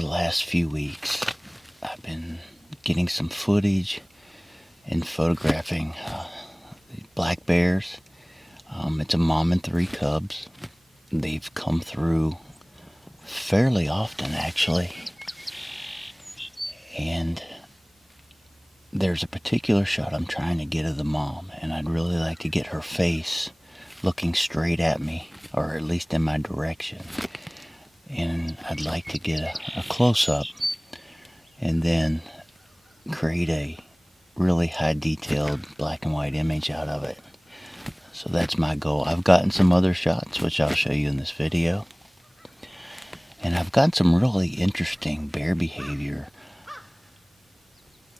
the last few weeks, I've been getting some footage and photographing black bears. It's a mom and 3 cubs. They've come through fairly often, actually. And there's a particular shot I'm trying to get of the mom, and I'd really like to get her face looking straight at me, or at least in my direction. And I'd like to get a close-up and then create a really high detailed black and white image out of it. So that's my goal. I've gotten some other shots which I'll show you in this video, and I've got some really interesting bear behavior.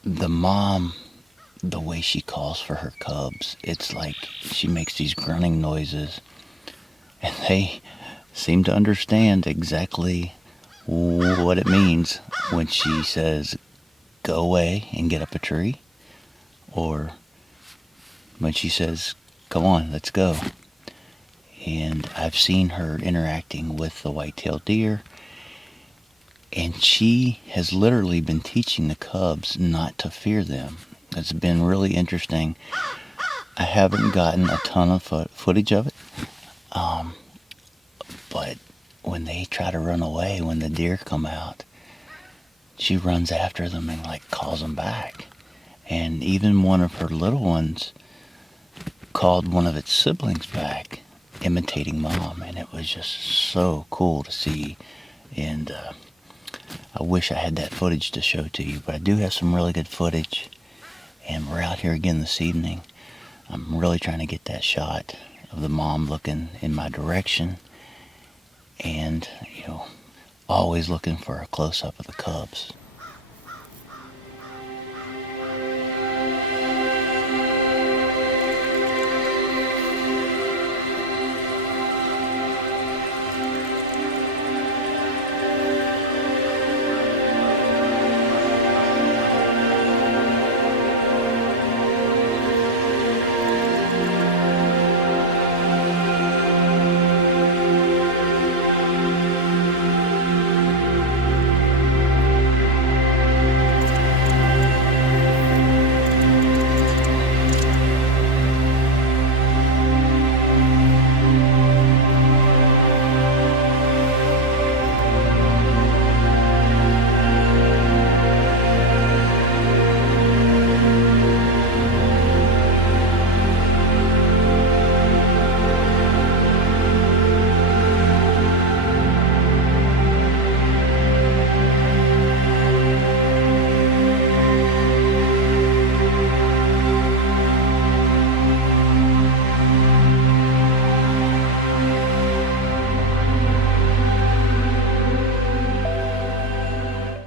The mom, the way she calls for her cubs, it's like she makes these grunting noises, and they seem to understand exactly what it means when she says go away and get up a tree, or when she says come on, let's go. And I've seen her interacting with the white-tailed deer, and she has literally been teaching the cubs not to fear them. It's been really interesting. I haven't gotten a ton of footage of it, but when they try to run away, when the deer come out, she runs after them and calls them back. And even one of her little ones called one of its siblings back, imitating mom, and it was just so cool to see. And I wish I had that footage to show to you, but I do have some really good footage, and we're out here again this evening. I'm really trying to get that shot of the mom looking in my direction, and always looking for a close-up of the cubs.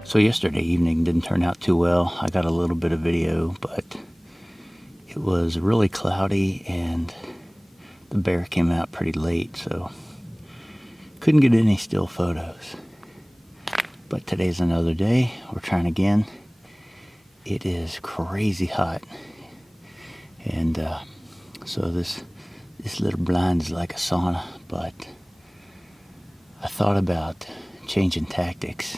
So yesterday evening didn't turn out too well. I got a little bit of video, but it was really cloudy and the bear came out pretty late, so couldn't get any still photos. But today's another day. We're trying again. It is crazy hot, and so this little blind is like a sauna. But I thought about changing tactics,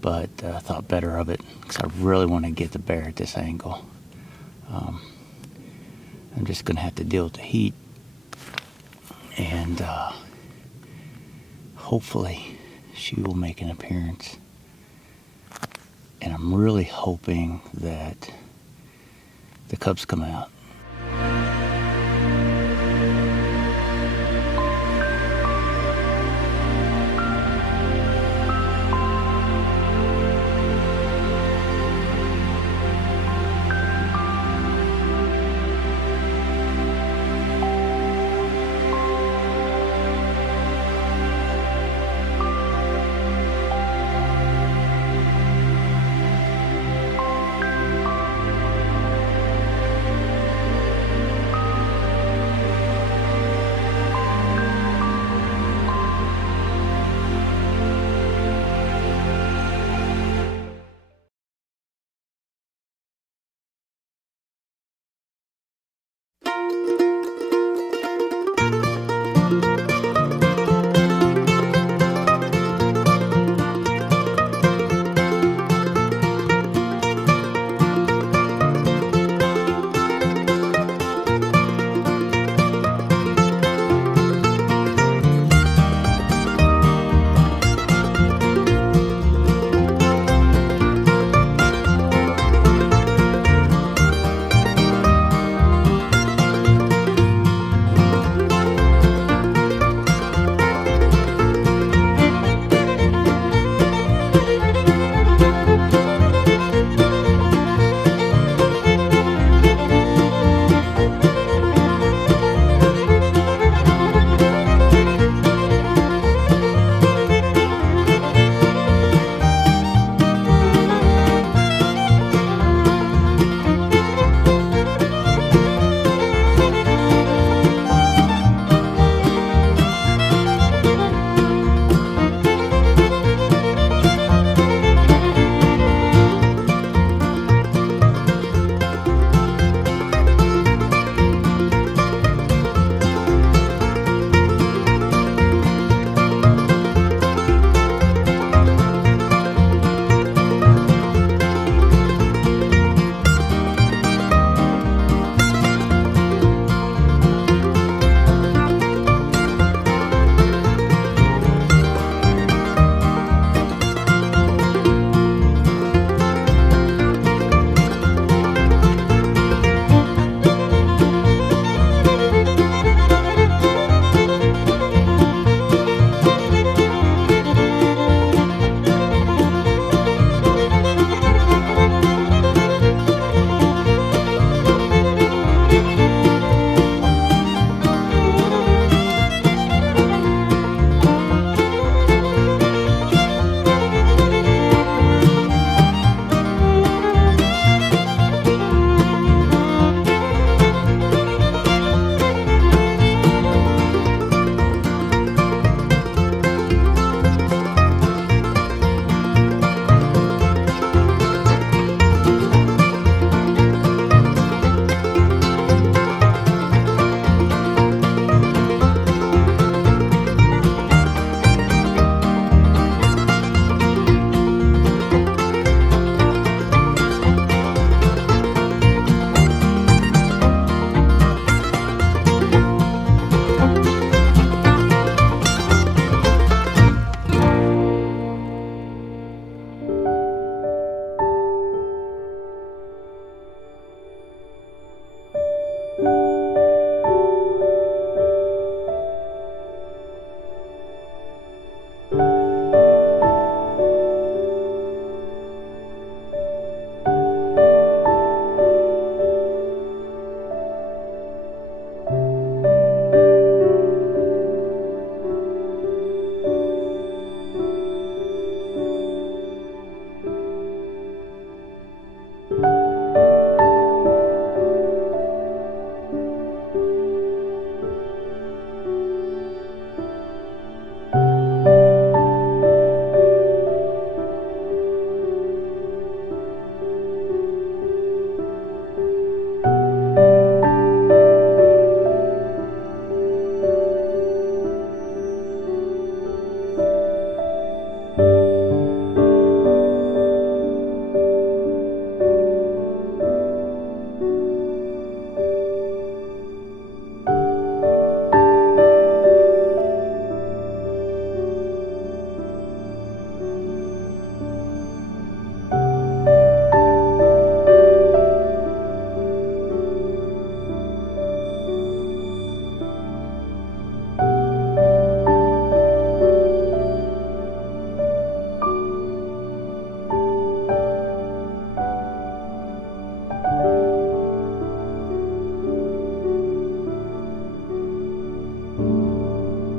but I thought better of it because I really want to get the bear at this angle. I'm just going to have to deal with the heat, and hopefully she will make an appearance. And I'm really hoping that the cubs come out